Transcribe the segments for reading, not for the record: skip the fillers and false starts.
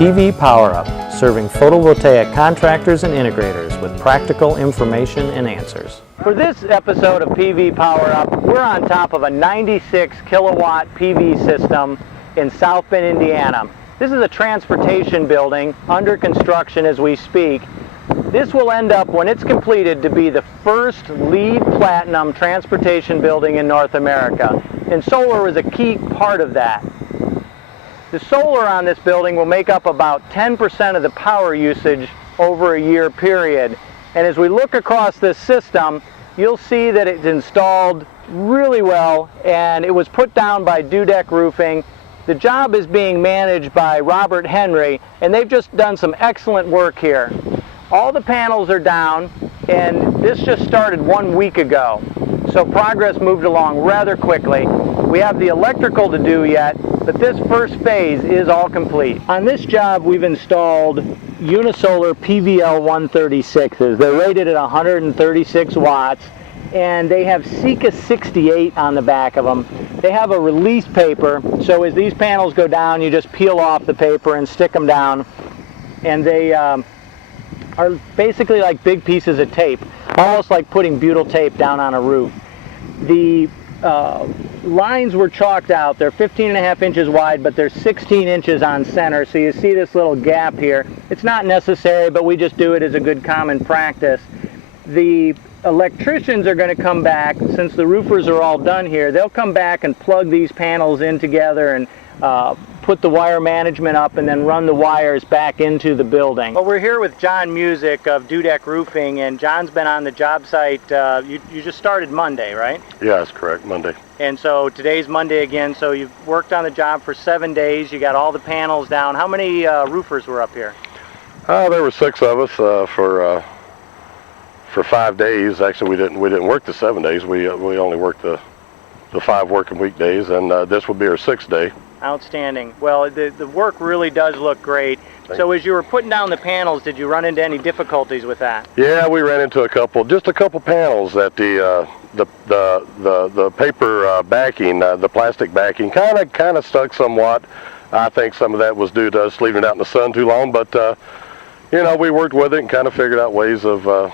PV Power Up, serving photovoltaic contractors and integrators with practical information and answers. For this episode of PV Power Up, we're on top of a 96 kilowatt PV system in South Bend, Indiana. This is a transportation building under construction as we speak. This will end up, when it's completed, to be the first LEED Platinum transportation building in North America. And solar is a key part of that. The solar on this building will make up about 10% of the power usage over a year period. And as we look across this system, you'll see that it's installed really well, and it was put down by Dudek Roofing. The job is being managed by Robert Henry, and they've just done some excellent work here. All the panels are down, and this just started 1 week ago. So progress moved along rather quickly. We have the electrical to do yet, but this first phase is all complete. On this job, we've installed Unisolar PVL 136s. They're rated at 136 watts, and they have Sika 68 on the back of them. They have a release paper, so as these panels go down, you just peel off the paper and stick them down, and they are basically like big pieces of tape, almost like putting butyl tape down on a roof. The lines were chalked out. They're 15.5 inches wide, but they're 16 inches on center, so you see this little gap here. It's not necessary, but we just do it as a good common practice. The electricians are going to come back, since the roofers are all done here, they'll come back and plug these panels in together and put the wire management up and then run the wires back into the building. Well, we're here with John Music of Dudek Roofing, and John's been on the job site. You just started Monday, right? Yeah, that's correct, Monday. And so today's Monday again, so you've worked on the job for 7 days. You got all the panels down. How many roofers were up here? There were 6 of us for 5 days. Actually, we didn't work the 7 days. We only worked the 5 working week days, and this will be our 6th day. Outstanding. Well, the work really does look great. So as you were putting down the panels, did you run into any difficulties with that? Yeah, we ran into just a couple panels that the paper backing, the plastic backing, kind of stuck somewhat. I think some of that was due to us leaving it out in the sun too long, but you know, we worked with it and kind of figured out ways of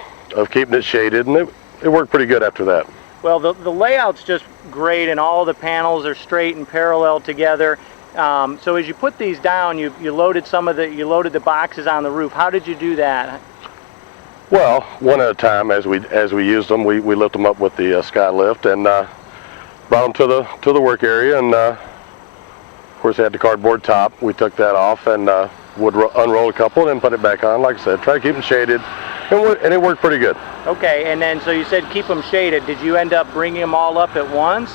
keeping it shaded, and it worked pretty good after that. Well, the layout's just great, and all the panels are straight and parallel together. So as you put these down, you loaded the boxes on the roof. How did you do that? Well, one at a time. As we used them, we lift them up with the sky lift and brought them to the work area, and of course they had the cardboard top. We took that off and would unroll a couple and then put it back on. Like I said, try to keep them shaded, and it worked pretty good. Okay, and then so you said keep them shaded. Did you end up bringing them all up at once?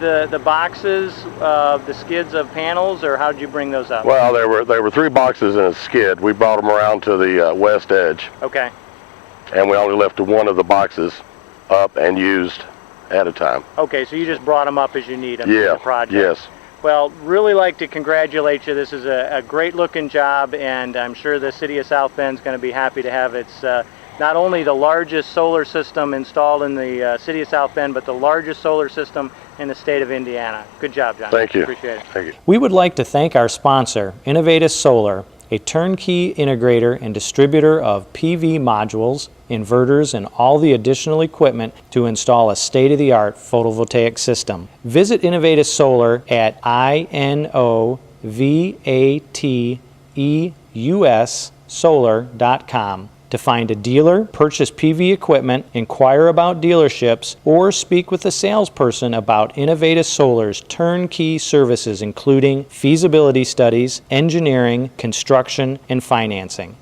The boxes, the skids of panels, or how did you bring those up? Well, there were 3 boxes and a skid. We brought them around to the west edge. Okay. And we only lifted one of the boxes up and used at a time. Okay, so you just brought them up as you need them for the project. Yes. Well, really like to congratulate you. This is a great looking job, and I'm sure the city of South Bend is going to be happy to have its not only the largest solar system installed in the city of South Bend, but the largest solar system in the state of Indiana. Good job, John. Thank you. Appreciate it. Thank you. We would like to thank our sponsor, Innovative Solar, a turnkey integrator and distributor of PV modules, inverters, and all the additional equipment to install a state-of-the-art photovoltaic system. Visit Innovative Solar at INOVATEUSsolar.com to find a dealer, purchase PV equipment, inquire about dealerships, or speak with a salesperson about Innovative Solar's turnkey services, including feasibility studies, engineering, construction, and financing.